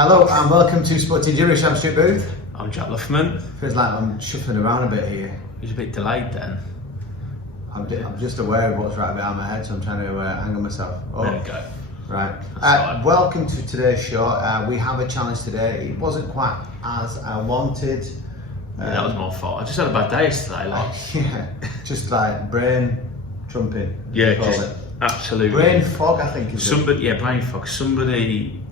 Hello and welcome to Sporting Jibberish. I'm Stuart Booth. I'm Jack Luffman. Feels like I'm shuffling around a bit here. He's a bit delayed then. I'm just aware of what's right behind my head, so I'm trying to angle myself. Oh, there we go. Right. Welcome to today's show. We have a challenge today. It wasn't quite as I wanted. Yeah, that was my fault. I just had a bad day yesterday. Yeah, just like brain trumping. Yeah, just absolutely. Brain fog, I think. Brain fog.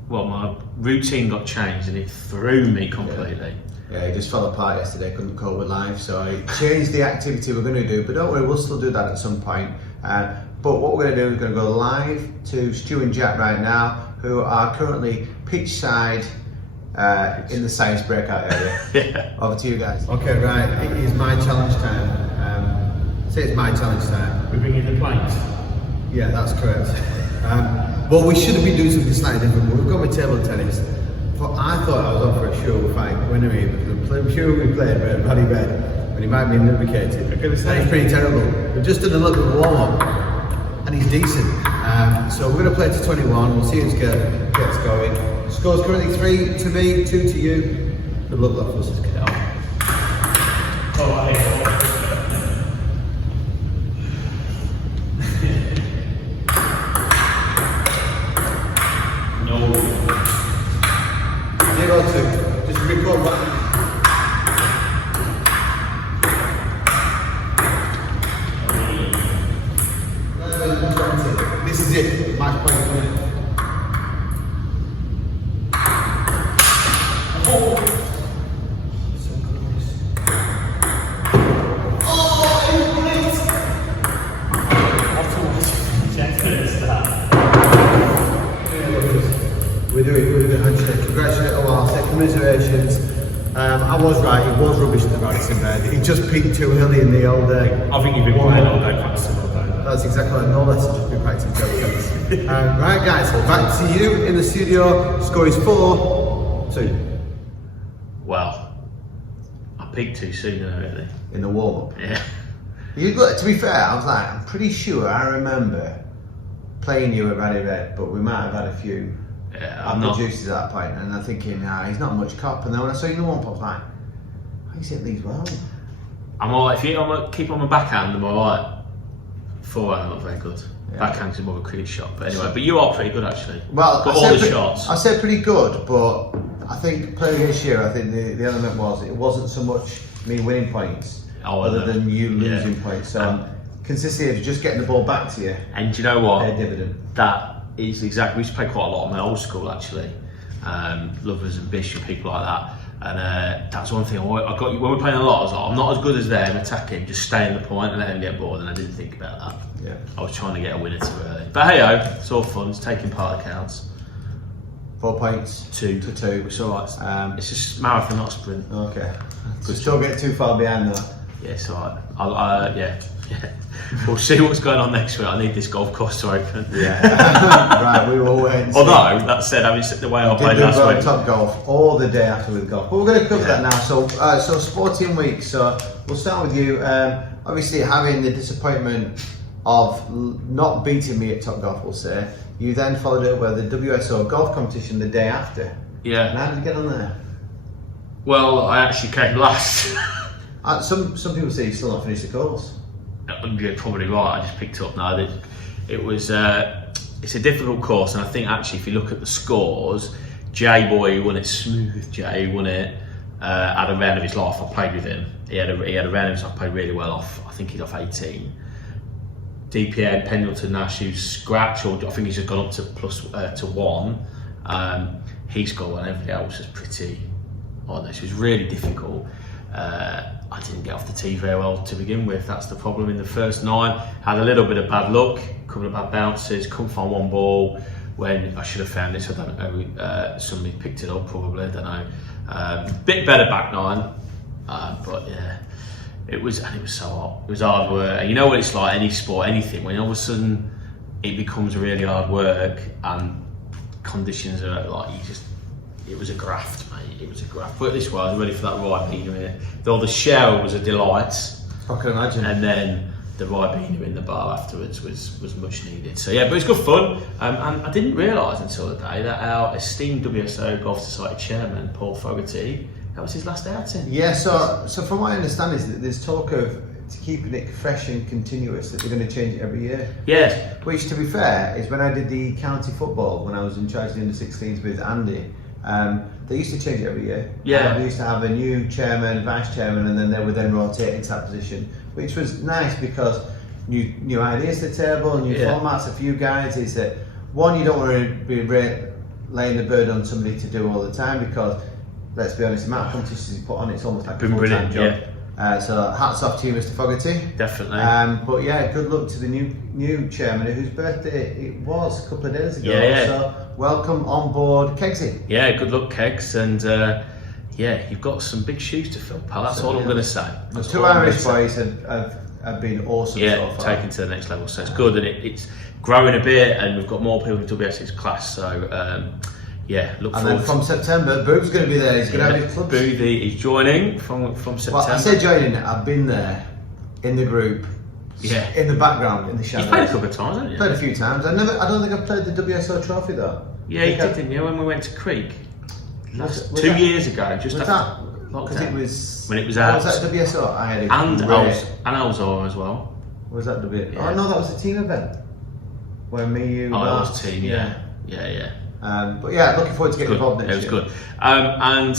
My routine got changed and it threw me completely. Yeah, it just fell apart yesterday. Couldn't cope with life, so I changed the activity we're going to do. But don't worry, we'll still do that at some point. But what we're going to do is going to go live to Stu and Jack right now, who are currently pitch side in the science breakout area. Yeah. Over to you guys. Okay, right. It is my challenge time. Say it's my challenge time. We're bringing the planks. Yeah, that's correct. Well, we should have been doing something slightly different, but we've got my table tennis. But I thought I was on for a sure fight winner here, because I'm sure we played Paddy Bed, and he might be lubricated. It's pretty terrible. We've just done a little bit of warm up, and he's decent. So we're going to play to 21. We'll see who gets going. Score's currently 3 to me, 2 to you. Good luck, love. Let's just get on. Just record back. This is it. Match point win. So close. We're doing a handshake. Congratulations. I'll say commiserations. I was right, it was rubbish the rights in bed. He just peaked too early in the old day. I think you've been playing all day, practicing all day. That's exactly right, no less than just been practicing tennis. Right guys, so back to you in the studio. Score is 4-2. Well, I peaked too soon, really. In the warm up. Yeah. To be fair, I was like, I'm pretty sure I remember playing you at Raddy Red, but we might have had a few juices at that point, and I'm thinking, he's not much cop. And then when I saw you in the warm up, I was like, he's hit these well. I'm alright. If you keep on my backhand, I'm alright. Forehand, I'm not very good. Yeah. Backhand's more of a cricket shot, but anyway. But you are pretty good actually. Well, got all the shots. I said pretty good, but I think playing against you, I think the element was it wasn't so much me winning points, other than you losing points. So consistency of just getting the ball back to you. And do you know what? A dividend. That is exactly. We used to play quite a lot on my old school actually. Lovers and Bish and people like that. And that's one thing I got. When we're playing a lot, I was like, I'm not as good as them attacking. Just stay in the point and let them get bored. And I didn't think about that. Yeah. I was trying to get a winner too early. But hey ho, it's all fun. It's taking part that counts. 4 points. 2 to 2. It's alright. It's just marathon, not sprint. Okay. Just don't get too far behind that. Yeah, it's alright. Yeah. We'll see what's going on next week. I need this golf course to open. Yeah. Right, we will wait and see. Although, that said, having the way I played last week. Top golf, or the day after with golf. But we're going to cover that now. So sporting week. So we'll start with you. Obviously, having the disappointment of not beating me at Top Golf, we'll say. You then followed it with the WSO golf competition the day after. Yeah. And how did you get on there? Well, I actually came last. Some people say you still not finished the course. You're probably right. I just picked up now. It was. It's a difficult course, and I think actually, if you look at the scores, Jay Boy won it. Smooth Jay won it. Had a round of his life. I played with him. He had a round of his life. I played really well off. I think he's off 18. DPN Pendleton Nash, who's scratch, or I think he's just gone up to to 1. He scored one. Everybody else was pretty honest. It was really difficult. I didn't get off the tee very well to begin with. That's the problem in the first 9. Had a little bit of bad luck, a couple of bad bounces, couldn't find one ball when I should have found it. I don't know, somebody picked it up probably, I don't know. Bit better back 9, but yeah, it was so hot. It was hard work. And you know what it's like, any sport, anything, when all of a sudden it becomes really hard work and conditions are like, it was a graft, mate. It was a graft. Put it this way, I was ready for that ride here. Though the shower was a delight. I can imagine. And then the Ribena in the bar afterwards was much needed. So yeah, but it was good fun. And I didn't realise until the day that our esteemed WSO Golf Society chairman, Paul Fogarty, that was his last outing. Yeah, so from what I understand is that there's talk of keeping it fresh and continuous, that they're going to change it every year. Yeah. Which, to be fair, is when I did the county football, when I was in charge of the under-16s with Andy, they used to change it every year. Yeah. They used to have a new chairman, vice chairman, and then they would then rotate into that position, which was nice because new ideas to the table, new formats, a few guides. Is that one, you don't want to be laying the burden on somebody to do all the time, because let's be honest, the amount of competitions you put on, it's almost like a full-time job. So hats off to you, Mr. Fogarty. Definitely. But yeah, good luck to the new chairman, whose birthday it was a couple of days ago. Yeah. So welcome on board, Kegsy. Yeah, good luck, Kegs, and yeah, you've got some big shoes to fill, pal. That's all I'm going to say. The two Irish boys have been awesome so far. Taken to the next level. So it's good, and it's growing a bit, and we've got more people in WS's class. So yeah, look forward. And then from September, Boob's going to be there. He's going to have his clubs. Boothie is joining from September. Well, I say joining. I've been there in the group. Yeah. In the background, in the shadows. You've played a couple of times, haven't you? Played a few times. I don't think I've played the WSO trophy though. Yeah, you did, didn't you? When we went to Creek. Was 2 years ago, just was after because it was when it was out. Was that WSO? I had a and great... Alzor as well. Was that WSO? Yeah. Oh no, that was a team event. Where me, you, that was team. Yeah. But yeah, looking forward to getting involved next year. It was good. And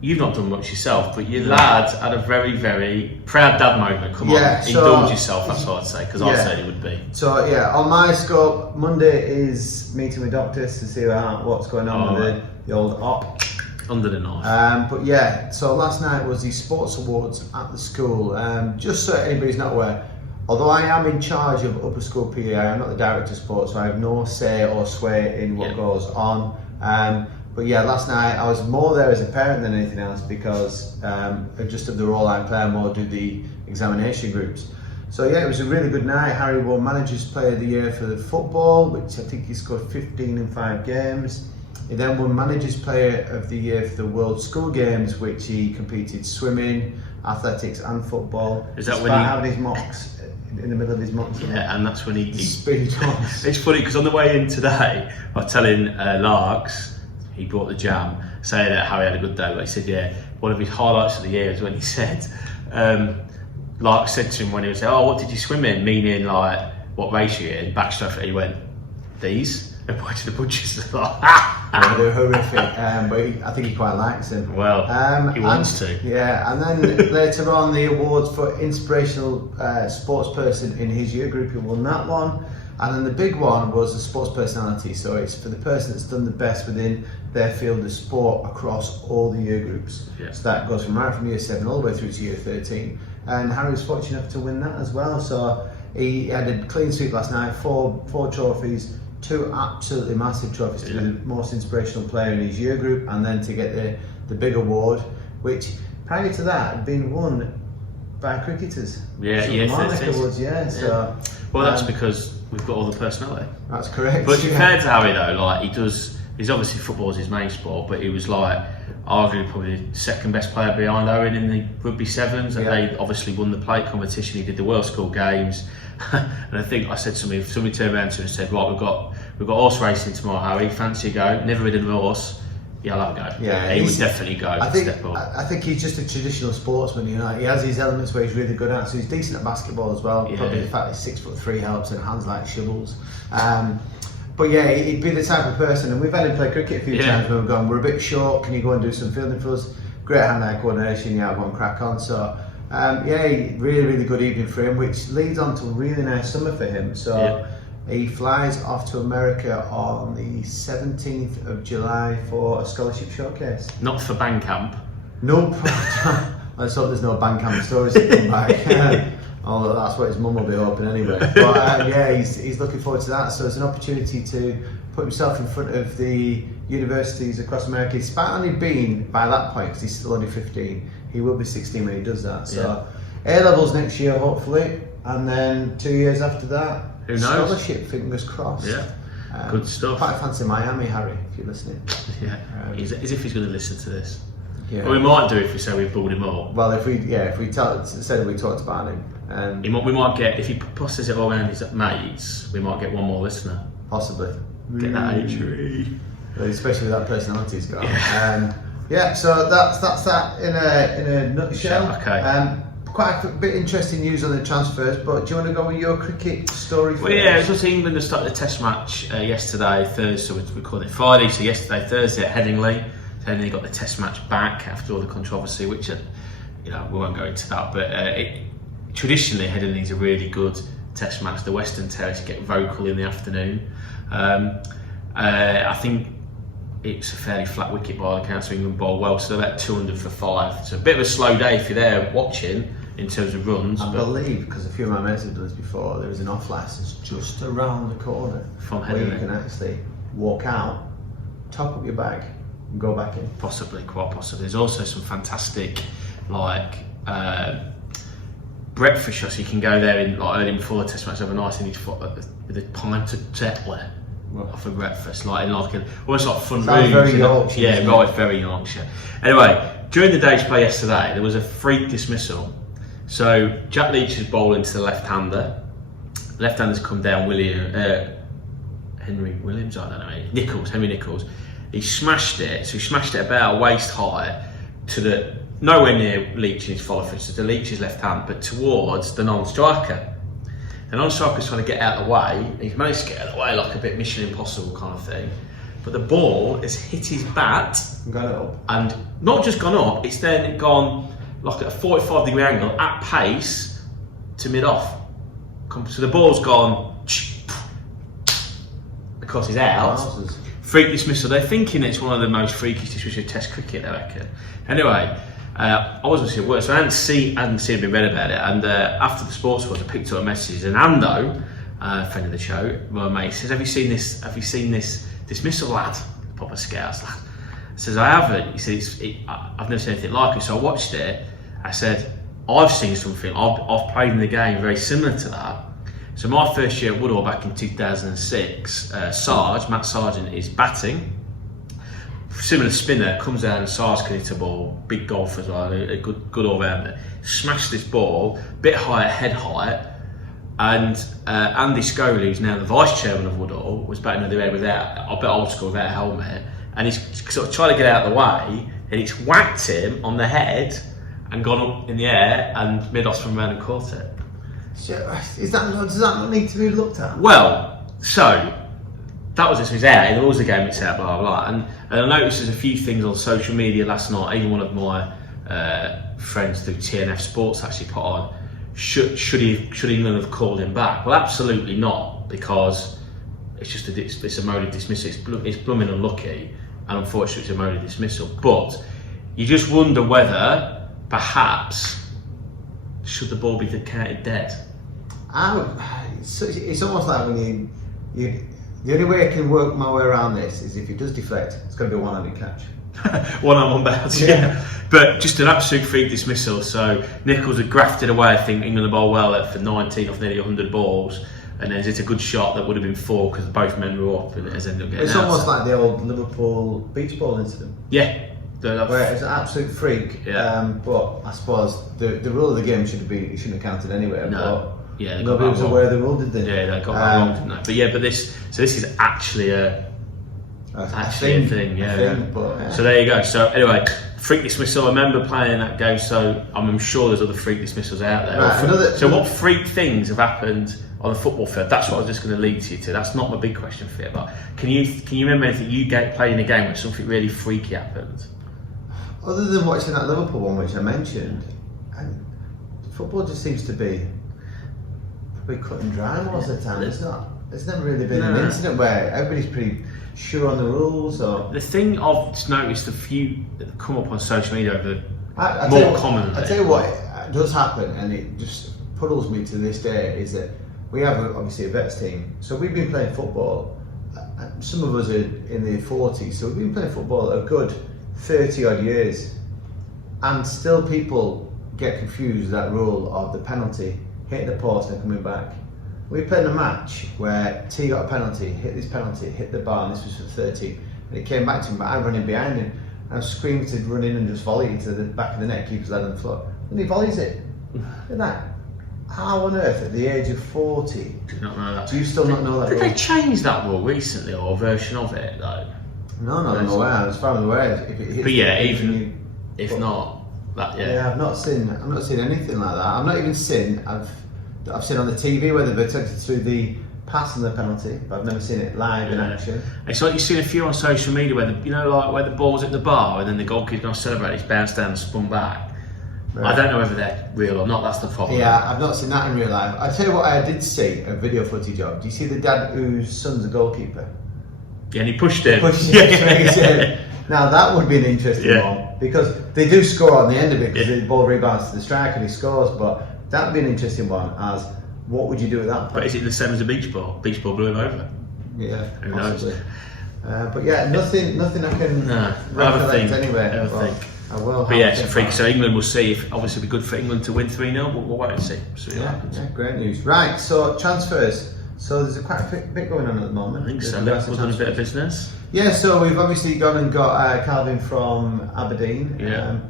you've not done much yourself, but your lad had a very, very proud dad moment. Come on, indulge yourself, that's what I'd say, because I said it would be. So yeah, on my scope, Monday is meeting with doctors to see what's going on with the old op. Under the knife. But yeah, so last night was the sports awards at the school. Just so anybody's not aware, although I am in charge of upper school PE, I am not the director of sports, so I have no say or sway in what goes on. But yeah, last night I was more there as a parent than anything else, because just of the role I play, I more do the examination groups. So yeah, it was a really good night. Harry won Manager's Player of the Year for the football, which I think he scored 15 in 5 games. He then won Manager's Player of the Year for the World School Games, which he competed swimming, athletics and football. Is that when he having his mocks in the middle of his mocks? Yeah, and that's when he speed on. It's funny because on the way in today, I was telling Larks, he brought the jam, saying that Harry had a good day, but he said, one of his highlights of the year is when he said, Larks said to him when he was like, oh, what did you swim in? Meaning like, what race you in? Backstroke, he went, these? And pointed to the bunches, like, yeah, they're horrific, but I think he quite likes them. Well, he wants to. Yeah, and then later on, the awards for inspirational sports person in his year group, he won that one. And then the big one was the sports personality, so it's for the person that's done the best within their field of sport across all the year groups. Yeah. So that goes from year 7 all the way through to year 13. And Harry was fortunate enough to win that as well. So he had a clean sweep last night, four trophies, 2 absolutely massive trophies to be the most inspirational player in his year group, and then to get the big award, which prior to that had been won by cricketers. Awards, So, well, that's because we've got all the personality. That's correct. But compared to Harry though, like he's obviously football's his main sport, but he was like arguably probably the second best player behind Owen in the rugby sevens, and they obviously won the plate competition. He did the World School Games. And I think I said to somebody turned around to him and said, right, we've got horse racing tomorrow, Harry, fancy a go? Never ridden a horse. Yeah, I'll have a go. Yeah, he would definitely go. I think he's just a traditional sportsman, you know. He has these elements where he's really good at, so he's decent at basketball as well. Probably the fact he's 6'3" helps, and hands like shovels. But yeah, he'd be the type of person, and we've had him play cricket a few times when we've gone, we're a bit short, can you go and do some fielding for us? Great hand-eye coordination, go and crack on. So really good evening for him, which leads on to a really nice summer for him. So he flies off to America on the 17th of July for a scholarship showcase. Not for band camp. No, let's hope there's no band camp stories to come back. Although that's what his mum will be hoping anyway. But he's looking forward to that. So it's an opportunity to put himself in front of the universities across America. Despite only being, by that point, because he's still only 15, he will be 16 when he does that. So A-levels next year, hopefully, and then 2 years after that, who knows? Scholarship, fingers crossed. Yeah, good stuff. Quite fancy Miami, Harry, if you're listening. Yeah, as if he's going to listen to this. Yeah. Well, we might do if we say we've pulled him up. Well, if we said we talked about him, We might get, if he passes it all around his mates, we might get one more listener. Possibly. Get that H3. Especially with that personality he's got. Yeah, so that's that in a nutshell. Okay. Quite a bit interesting news on the transfers, but do you want to go with your cricket story first? Well, yeah, it was England that started the Test match yesterday, Thursday, so we called it Friday, so yesterday, Thursday at Headingley. Headingley got the Test match back after all the controversy, which, we won't go into that, but traditionally Headingley's a really good Test match. The Western Terrace get vocal in the afternoon. I think it's a fairly flat wicket by the count, so England bowled well, so they're about 200 for 5. So a bit of a slow day if you're there watching in terms of runs. I believe, because a few of my mates have done this before, there is an off licence just around the corner from where you can actually walk out, top up your bag and go back in. Possibly, quite possibly. There's also some fantastic breakfast shops. You can go there in early before the Test match overnight and eat with a pint of Tetler for breakfast, almost like fun rooms. Very Yorkshire. Yeah, right, very Yorkshire. Anyway, during the day's play yesterday, there was a freak dismissal. So Jack Leach is bowling to the left-hander. Left-hander's come down, Henry Williams, I don't know, Henry Nichols. He smashed it, so he smashed it about waist high to nowhere near Leach in his follow-through, so to Leach's left hand, but towards the non-striker. The non-striker's trying to get out of the way. He's managed to get out of the way like a bit Mission Impossible kind of thing. But the ball has hit his bat. Gone up. And not just gone up, it's then gone like at a 45-degree angle at pace to mid-off. So the ball's gone because he's out. Wowzers. Freak dismissal. They're thinking it's one of the most freakish dismissals of Test cricket, I reckon. Anyway, I wasn't seeing work, so I hadn't seen been read about it. And after the sports was, I picked up a message, and Ando, friend of the show, my mate, says, "Have you seen this? Have you seen this dismissal, lad? Proper Scouts lad." I says, "I haven't." He says, "I've never seen anything like it." So I watched it. I said, "I've seen something. I've played in the game very similar to that." So my first year at Woodall back in 2006, Matt Sargent is batting. Similar spinner, comes down and Sarge can hit a ball, big golfer as well, a good all-rounder. Smashed this ball, bit higher head height, and Andy Scholey, who's now the vice chairman of Woodall, was batting in the air without, a bit old school, without a helmet, and he's sort of trying to get out of the way, and it's whacked him on the head and gone up in the air, and mid-off's from around and caught it. Does that not need to be looked at? Well, so that was it. So he's out. The rules of the game. It's out. Blah blah. And I noticed there's a few things on social media last night. Even one of my friends through TNF Sports actually put on. Should England have called him back? Well, absolutely not, because it's just it's a mode of dismissal. It's blooming unlucky, and unfortunately it's a mode of dismissal. But you just wonder whether perhaps should the ball be counted dead. It's almost like when you the only way I can work my way around this is if it does deflect, it's going to be a one-handed catch. One bounce, yeah. But just an absolute freak dismissal. So Nichols had grafted away, I think, England ball well for 19 off nearly 100 balls, and then it's a good shot that would have been 4 because both men were up, and it has ended up getting It's out. almost like the old Liverpool beach ball incident. Yeah. Where it's an absolute freak, but I suppose the rule of the game it shouldn't have counted anyway. No. Yeah, nobody was aware of the rule, did they? Yeah, they got that wrong, didn't they? But this is actually a thing. Yeah. So there you go. So anyway, freak dismissal. I remember playing that game, so I'm sure there's other freak dismissals out there. Right, so what freak things have happened on the football field? That's what I was just going to lead you to. That's not my big question for you. But can you remember anything you played in a game where something really freaky happened? Other than watching that Liverpool one, which I mentioned, and football just seems to be probably cut and dry most of the time. It's never really been an incident where everybody's pretty sure on the rules. Or the thing I've just noticed, a few that come up on social media over commonly. I tell you what, it does happen, and it just puddles me to this day, is that we have obviously a vets team, so we've been playing football. Some of us are in their 40s, so we've been playing football a good 30 odd years, and still people get confused with that rule of the penalty, hitting the post and coming back. We played in a match where T got a penalty, hit the bar, and this was for 30, and it came back to him, but I run in behind him, and I was screaming to run in and just volley into the back of the net, keeper's led on the floor, and he volleys it. Look at that. how on earth at the age of 40 Did not know that. do you still not know that Did rule? they change that rule recently, or a version of it though? No, I'm aware. As far as I'm aware, if it hits But yeah, the- even if not, that yeah, I've not seen anything like that. I've not even seen. I've seen on the TV where they've attempted to do the pass and the penalty, but I've never seen it live in action. It's like you've seen a few on social media where like where the ball's at the bar and then the goalkeeper's going to celebrate, he's bounced down and spun back. Right. I don't know whether they're real or not. That's the problem. Yeah, I've not seen that in real life. I tell you what, I did see a video footage of. Do you see the dad whose son's a goalkeeper? Yeah, and he pushed him. Yeah. Now that would be an interesting one because they do score on the end of it because the ball rebounds to the striker and he scores. But that would be an interesting one. As what would you do at that point? But is it the same as a beach ball? Beach ball blew him over. Yeah, Who knows? But yeah, nothing I can recollect anyway. I will. But yeah, it's a freak. So England will see if obviously it'll be good for England to win 3-0. We'll wait and see. See what happens. Yeah, great news. Right, so transfers. So there's quite a bit going on at the moment. I think so. Liverpool's done a bit of business. Yeah, so we've obviously gone and got Calvin from Aberdeen. Yeah.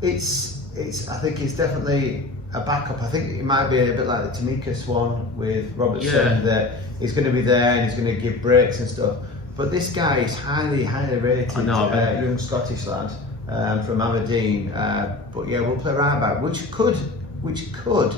It's. I think it's definitely a backup. I think it might be a bit like the Tamika one with Robertson, that he's going to be there and he's going to give breaks and stuff. But this guy is highly rated. I know, young Scottish lad from Aberdeen. But yeah, we'll play right back, which could,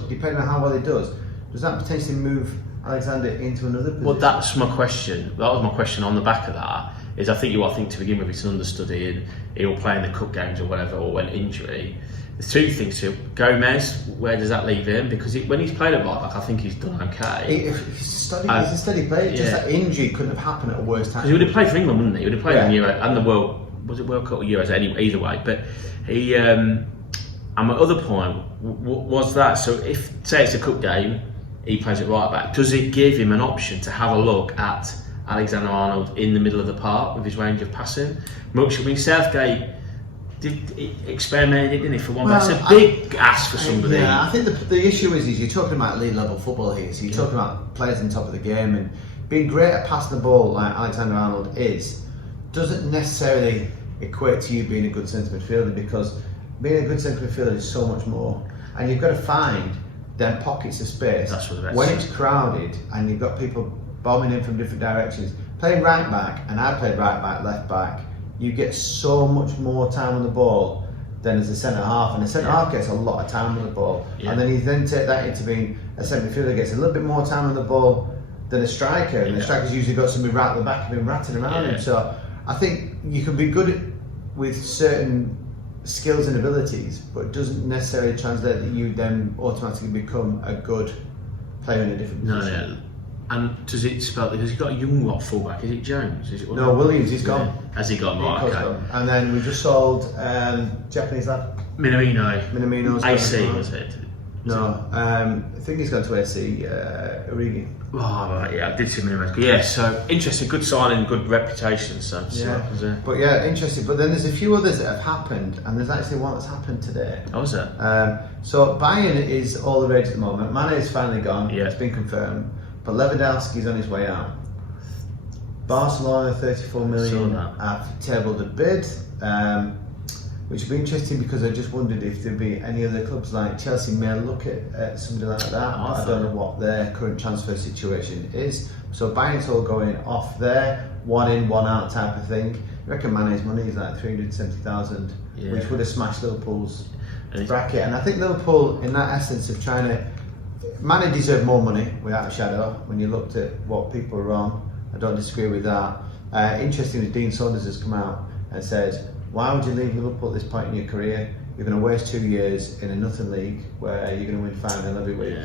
depending on how well he does that potentially move Alexander into another position? Well, that's my question. That was my question on the back of that. Is I think to begin with it's an understudy and he'll play in the cup games or whatever, or when injury. There's two things to Gomez. Where does that leave him? Because when he's played at right back, I think he's done okay. He's a steady player. Just that injury couldn't have happened at a worse time. Because he would have played for England, wouldn't he? He would have played in the Euro and the World. Was it World Cup or Euros? Anyway, either way. But he. And my other point was that. So if say it's a cup game, he plays at right back. Does it give him an option to have a look at Alexander-Arnold in the middle of the park with his range of passing? Much. I mean, Southgate experimented, didn't he, for one? That's a big ask for somebody. Yeah, I think the issue is you're talking about elite level football here. So you're talking about players on top of the game and being great at passing the ball like Alexander-Arnold doesn't necessarily equate to you being a good centre midfielder, because being a good centre midfielder is so much more, and you've got to find them pockets of space when it's crowded and you've got people bombing in from different directions. Playing right back, and I played right back, left back, you get so much more time on the ball than as a centre half, and a centre half gets a lot of time on the ball, and then you then take that into being a centre midfielder gets a little bit more time on the ball than a striker, and the striker's usually got somebody right at the back and been ratting around him. So I think you can be good with certain skills and abilities, but it doesn't necessarily translate that you then automatically become a good player in a different position. No. And does it spell? Because he's got a young fullback. Is it Jones? Is it no, Williams. He's gone. Has he gone? Right. Okay. And then we just sold Japanese lad. Minamino's AC was it? No, I think he's gone to AC Origi. Oh, right, yeah, I did see Minamino. Yeah, so interesting, good signing, good reputation. So but yeah, interesting. But then there's a few others that have happened, and there's actually one that's happened today. Oh, is it? So Bayern is all the rage at the moment. Mane is finally gone. Yeah, it's been confirmed. But Lewandowski's on his way out. Barcelona, 34 million, have tabled a bid, which would be interesting because I just wondered if there'd be any other clubs like Chelsea may look at somebody like that. I don't know what their current transfer situation is. So Bayern's all going off there, one in, one out type of thing. I reckon Mane's money is like 370,000, which would have smashed Liverpool's bracket. And I think Liverpool, in that essence of trying to, Mane deserved more money, without a shadow, when you looked at what people were on. I don't disagree with that. Interestingly, Dean Saunders has come out and said, why would you leave Liverpool at this point in your career? You're going to waste 2 years in a nothing league where you're going to win 5-0 every week,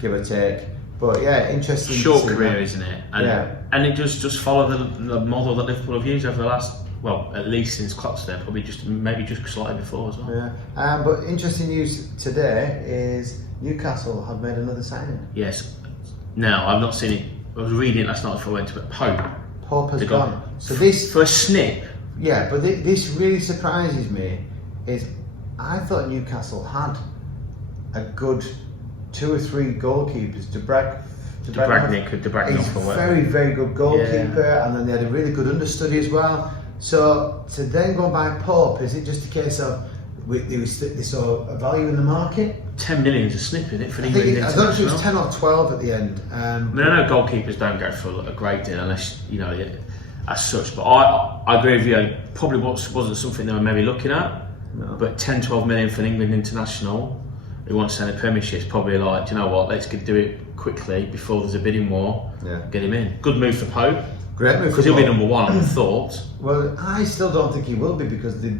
give or take. But yeah, interesting. Short career, isn't it? And it just follow the model that Liverpool have used over the last, at least since Klopp's there, probably maybe just slightly before as well. Yeah. But interesting news today is Newcastle have made another signing. Yes. Now, I've not seen it. I was reading it last night before I went to it. Pope has gone. So this for a snip. Yeah, but this really surprises me. Is I thought Newcastle had a good 2 or 3 goalkeepers. Dubravnik he's a very, very good goalkeeper, and then they had a really good understudy as well. So to then go by Pope, is it just a case of they saw a value in the market. 10 million is a snip in it for I England. don't know if it was 10 or 12 at the end. I mean, I know goalkeepers don't go for a great deal unless, as such, but I agree with you, probably wasn't something they were maybe looking at, No. but 10, 12 million for an England international who wants to send a Premiership is probably like, do you know what, let's do it quickly before there's a bidding war, get him in. Good move for Pope. Great move. Because he'll be number one, I would have thought. Well, I still don't think he will be because they're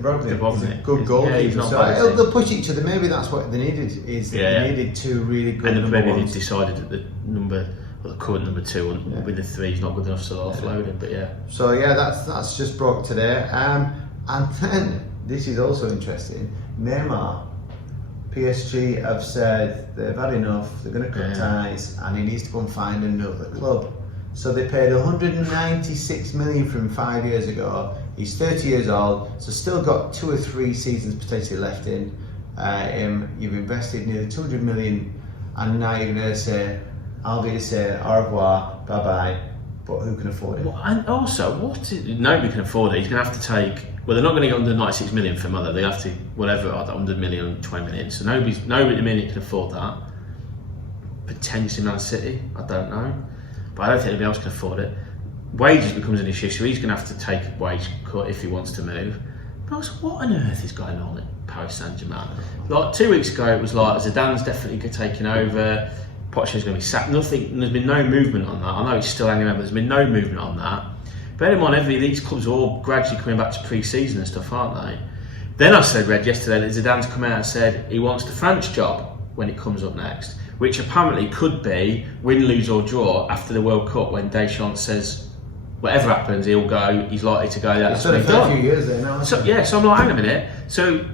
both a good goalkeeper. So they'll push each other. Maybe that's what they needed. They needed two really good. And maybe they decided that the current number two with the three is not good enough, so they'll offload him. But yeah. So yeah, that's just broke today. And then this is also interesting. Neymar, PSG have said they've had enough. They're going to cut ties, and he needs to go and find another club. So they paid 196 million from 5 years ago. He's 30 years old, so still got 2 or 3 seasons potentially left in him. You've invested nearly 200 million, and now you're going to say, I'll be to say au revoir, bye bye. But who can afford it? Well, and also, nobody can afford it. He's going to have to take. Well, they're not going to get under 96 million for Mother. They have to whatever, 100 million, 20 million. So nobody at the minute can afford that. Potentially Man City, I don't know. But I don't think anybody else can afford it. Wages becomes an issue, so he's going to have to take a wage cut if he wants to move. But also, what on earth is going on at Paris Saint-Germain? Like 2 weeks ago, it was like Zidane's definitely taking over. Pochettino's going to be sacked. Nothing. There's been no movement on that. I know he's still hanging around, but there's been no movement on that. Bear in mind, these clubs are all gradually coming back to pre-season and stuff, aren't they? Then I read yesterday that Zidane's come out and said he wants the France job when it comes up next, which apparently could be win, lose or draw after the World Cup when Deschamps says whatever happens, he'll go. He's likely to go. It's been a few years there now. So I'm like, hang a minute. So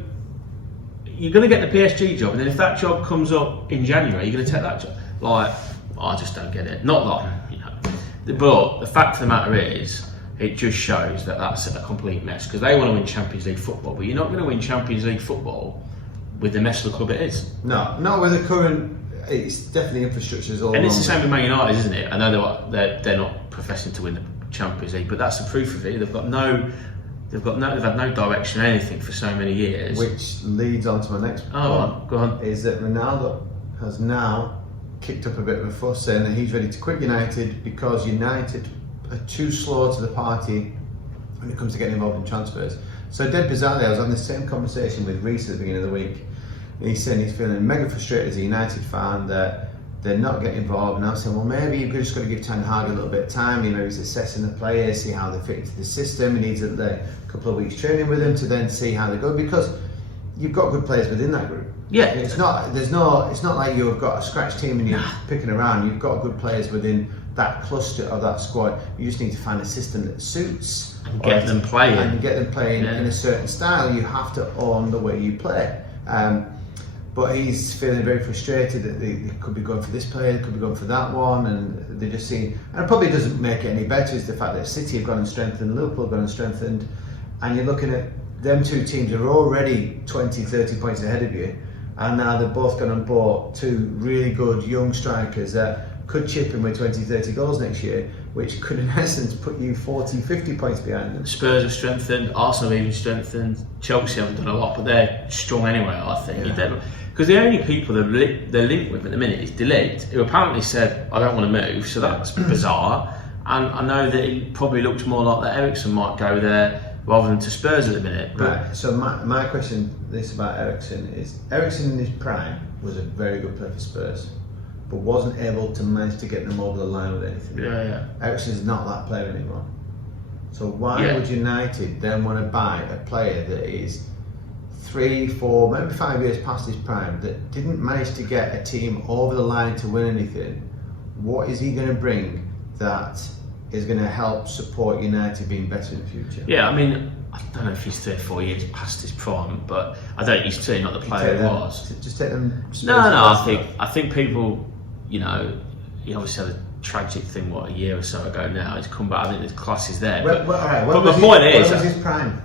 you're going to get the PSG job, and then if that job comes up in January, you're going to take that job. Like, I just don't get it. Not like, but the fact of the matter is, it just shows that that's a complete mess because they want to win Champions League football, but you're not going to win Champions League football with the mess of the club it is. No, not with the current. It's definitely infrastructure's all. And it's the same with Man United, isn't it? I know they're not professing to win the Champions League, but that's the proof of it. They've had no direction or anything for so many years. Which leads on to my next point. Go on. Is that Ronaldo has now kicked up a bit of a fuss saying that he's ready to quit United because United are too slow to the party when it comes to getting involved in transfers. So dead bizarrely, I was on the same conversation with Reece at the beginning of the week. And he's saying he's feeling mega frustrated as a United fan that they're not getting involved. And I'm saying, well, maybe you've just got to give Ten Hag a little bit of time. He's assessing the players, see how they fit into the system. He needs a couple of weeks training with them to then see how they go, because you've got good players within that group. Yeah, it's not like you've got a scratch team and you're picking around. You've got good players within that cluster of that squad. You just need to find a system that suits and get them playing in a certain style. You have to own the way you play. But he's feeling very frustrated that they could be going for this player, they could be going for that one, and they just see. And it probably doesn't make it any better is the fact that City have gone and strengthened, Liverpool have gone and strengthened, and you're looking at them two teams are already 20, 30 points ahead of you, and now they've both gone and bought two really good young strikers that could chip in with 20, 30 goals next year, which could in essence put you 40, 50 points behind them. Spurs have strengthened, Arsenal have even strengthened, Chelsea haven't done a lot, but they're strong anyway, I think. Because the only people they're linked with at the minute is De Ligt, who apparently said, I don't want to move, so that's bizarre. And I know that it probably looks more like that Eriksen might go there rather than to Spurs at the minute. But right, so my question about Eriksen is, Eriksen in his prime was a very good player for Spurs, but wasn't able to manage to get them over the line with anything. Eriksen is not that player anymore. So why would United then want to buy a player that is 3, 4, maybe 5 years past his prime, that didn't manage to get a team over the line to win anything? What is he going to bring that is going to help support United being better in the future? Yeah, I mean, I don't know if he's 3 or 4 years past his prime, but I don't. He's certainly not the player he was. Just take them. No. I think people, he obviously had a tragic thing a year or so ago. Now he's come back. I think the class is there. But the point is, what was his prime?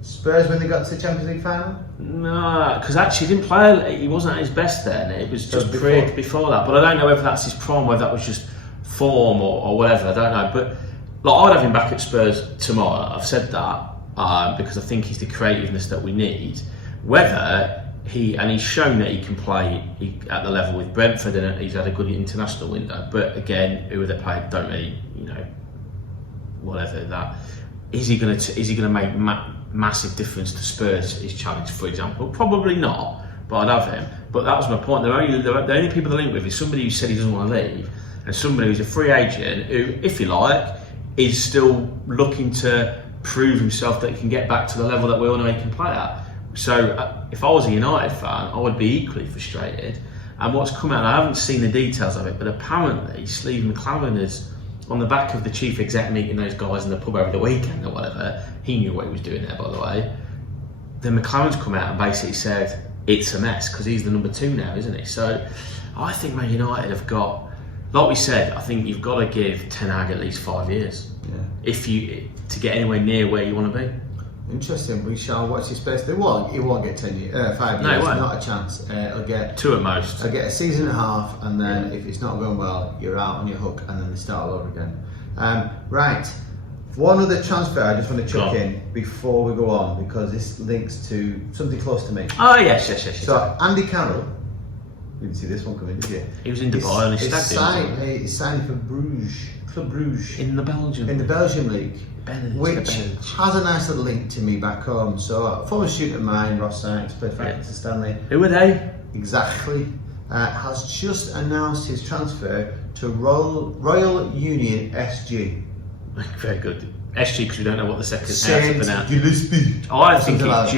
Spurs when they got to the Champions League final? No, because actually he didn't play. He wasn't at his best then. It was just before that. But I don't know whether that's his prime, whether that was just form or whatever. I don't know. But I'd have him back at Spurs tomorrow. I've said that. because I think he's the creativeness that we need. Whether he's shown that he can play at the level with Brentford, and he's had a good international window. But again, who they played don't really, whatever that. Is he going to make massive difference to Spurs? His challenge, for example, probably not. But I'd have him. But that was my point. The only people to link with is somebody who said he doesn't want to leave, and somebody who's a free agent who, if you like, is still looking to prove himself that he can get back to the level that we all know he can play at. So if I was a United fan, I would be equally frustrated. And what's come out, and I haven't seen the details of it, but apparently Steve McClaren is on the back of the chief exec meeting those guys in the pub over the weekend or whatever. He knew what he was doing there, by the way. Then McClaren's come out and basically said it's a mess because he's the number 2 now, isn't he? So I think Man United have got, like we said, I think you've got to give Ten Hag at least 5 years to get anywhere near where you want to be. Interesting. We shall watch his space. He won't get 5 years. No, he won't. Not a chance. He'll get 2 at most. He'll get a season and a half, and then if it's not going well, you're out on your hook, and then they start all over again. Right. One other transfer I just want to chuck in before we go on, because this links to something close to me. Oh yes. So Andy Carroll, you didn't see this one coming, did you? He was in Dubai on his stag. He's signed for Club Bruges in the Belgium League, which has a nice little link to me back home. So a former student of mine, Ross Sykes, played for Accrington Stanley. Who were they? Exactly. Has just announced his transfer to Royal Union SG. Very good. SG, because we don't know what the second Saint Gillespie. I think it's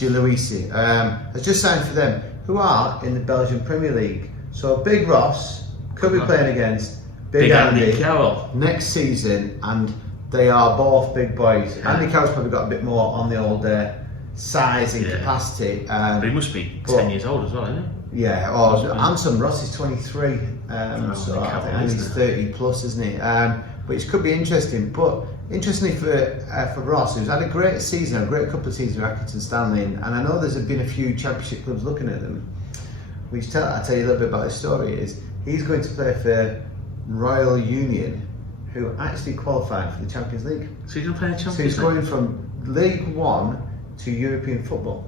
Gillespie. Has just signed for them, who are in the Belgian Premier League. So Big Ross could be playing against Big Andy Carroll next season, and they are both big boys. Yeah. Andy Carroll's probably got a bit more on the old size and capacity. But he must be 10 years old as well, isn't he? Yeah, Anson Ross is 23, so I think he's 30 plus, isn't he? Which could be interesting. But interestingly for Ross, who's had a great season, a great couple of seasons with Accrington Stanley, and I know there's been a few Championship clubs looking at them. Which I'll tell you a little bit about his story. Is he's going to play for Royal Union, who actually qualified for the Champions League. So he's going to play the Champions League? So he's going from League One to European football.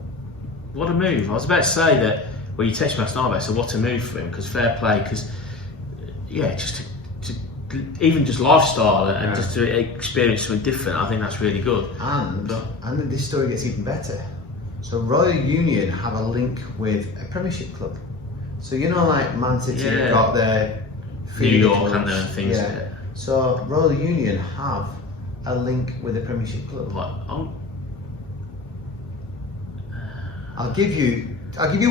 What a move. I was about to say that, well, you texted me last night, so what a move for him, because fair play, because, just to even just lifestyle and just to experience something different, I think that's really good. And then this story gets even better. So Royal Union have a link with a Premiership club. So like Man City have got their New York and their things. Yeah. So Royal Union have a link with a Premiership club. I'll give you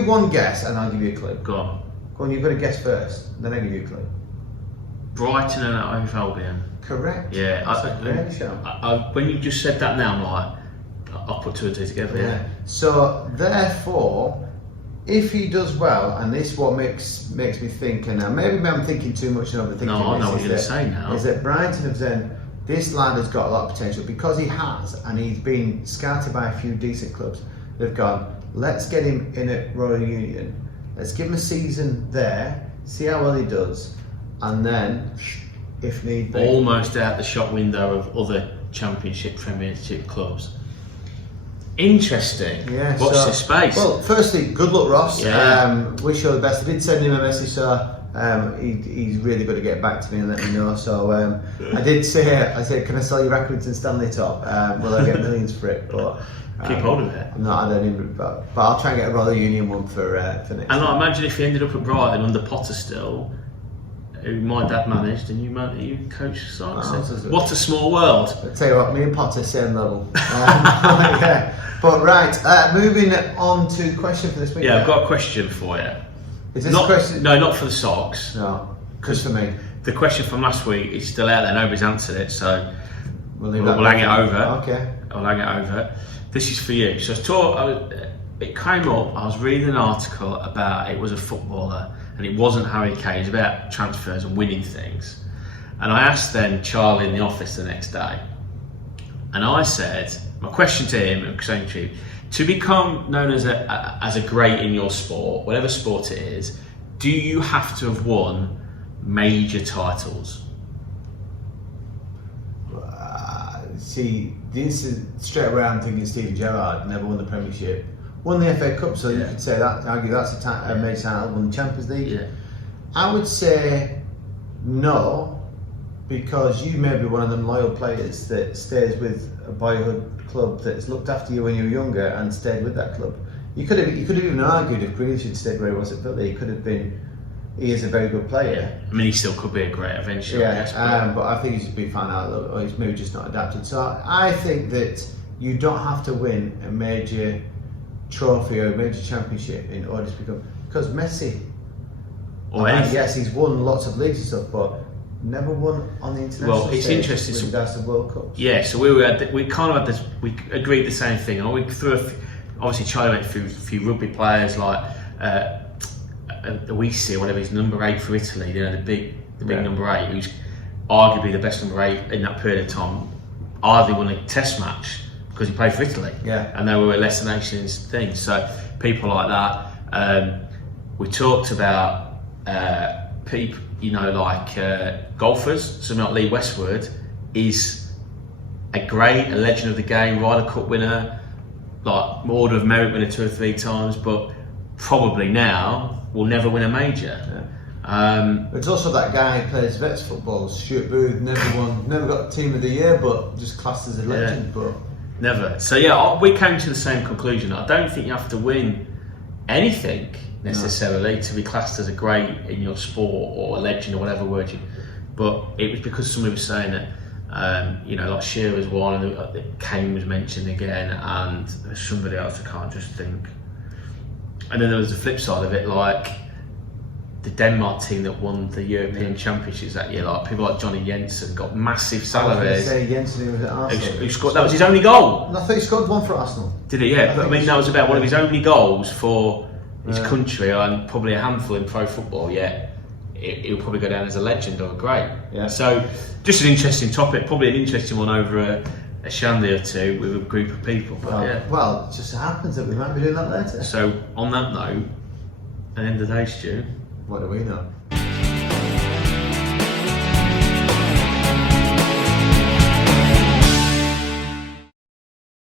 one guess, and I'll give you a clue. Go on. You've got to guess first, then I'll give you a clue. Brighton and Hove Albion. Correct. Yeah. When you just said that now, I'm like, I'll put 2 and 2 together. Yeah. So therefore, if he does well, and this what makes me think, and maybe I'm thinking too much and overthinking. No, I know what you're going to say now. Is that Brighton have said this lad has got a lot of potential because he has, and he's been scouted by a few decent clubs. They've gone, let's get him in at Royal Union. Let's give him a season there, see how well he does, and then, if need be, almost out the shop window of other Championship, Premiership clubs. Interesting. Yeah. Watch this space. Well, firstly, good luck, Ross. Yeah. Wish you all the best. I did send him a message, so he's really good at getting back to me and let me know. So I did say, can I sell your Accrington Stanley top? Will I get millions for it? But keep hold of it. No, I don't even. But I'll try and get a Royal Union one for next. And imagine if he ended up at Brighton under Potter still, who my dad managed, and you coached Sykes. What a small world! I'll tell you what, me and Potter same level. Yeah. But right, moving on to the question for this week. Yeah, I've got a question for you. Is this a question? No, not for the socks. No, just for me. The question from last week is still out there. Nobody's answered it, so we'll hang it over. Okay. I'll hang it over. This is for you. So it came up. I was reading an article about it was a footballer, and it wasn't Harry Kane. It was about transfers and winning things. And I asked then Charlie in the office the next day, and I said, my question to him, to become known as a great in your sport, whatever sport it is, do you have to have won major titles? see the instant straight away I'm thinking Steven Gerrard never won the Premiership, won the FA Cup, so you could say that, argue that's a major title, won the Champions League. Yeah. I would say no, because you may be one of them loyal players that stays with a boyhood club that's looked after you when you were younger and stayed with that club. You could have even argued if Grealish had stayed where he was at Villa, he is a very good player. I mean, he still could be a great eventually. Yeah, but I think he's just been found out, or he's maybe just not adapted. So I think that you don't have to win a major trophy or a major championship in order to become, because Messi, yes, he's won lots of leagues and stuff, but never won on the international it's stage interesting. with regards to World Cups. Yeah, so we kind of had this. We agreed the same thing, and we threw obviously Charlie went through a few rugby players like Luisi or whatever, he's number 8 for Italy. You know, the big number 8, who's arguably the best number 8 in that period of time. Hardly won a Test match because he played for Italy. Yeah, and they were a Lesser Nations thing. So people like that. We talked about people, you know, like golfers. So not Lee Westwood is a legend of the game, Ryder Cup winner, like Order of Merit winner 2 or 3 times, but probably now will never win a major. It's also that guy who plays vets football, Stuart Booth, never got Team of the Year, but just classed as a legend. But never. So yeah, we came to the same conclusion. I don't think you have to win anything necessarily to be classed as a great in your sport or a legend or whatever word you. But it was because somebody was saying that, you know, like Shearer's one, and Kane was mentioned again, and there's somebody else I can't just think. And then there was the flip side of it, like the Denmark team that won the European Championships that year, like people like Johnny Jensen got massive salaries. I was going to say Jensen, who was at Arsenal. Who scored, that was his only goal. I thought he scored one for Arsenal. Did he? Yeah, but I mean that was about one of his only goals for his country, and probably a handful in pro football. Yeah, he'll probably go down as a legend or a great. Yeah. So just an interesting topic, probably an interesting one over a shandy or two with a group of people. But well, it just happens that we might be doing that later. So on that note, at the end of the day, Stu, what do we know?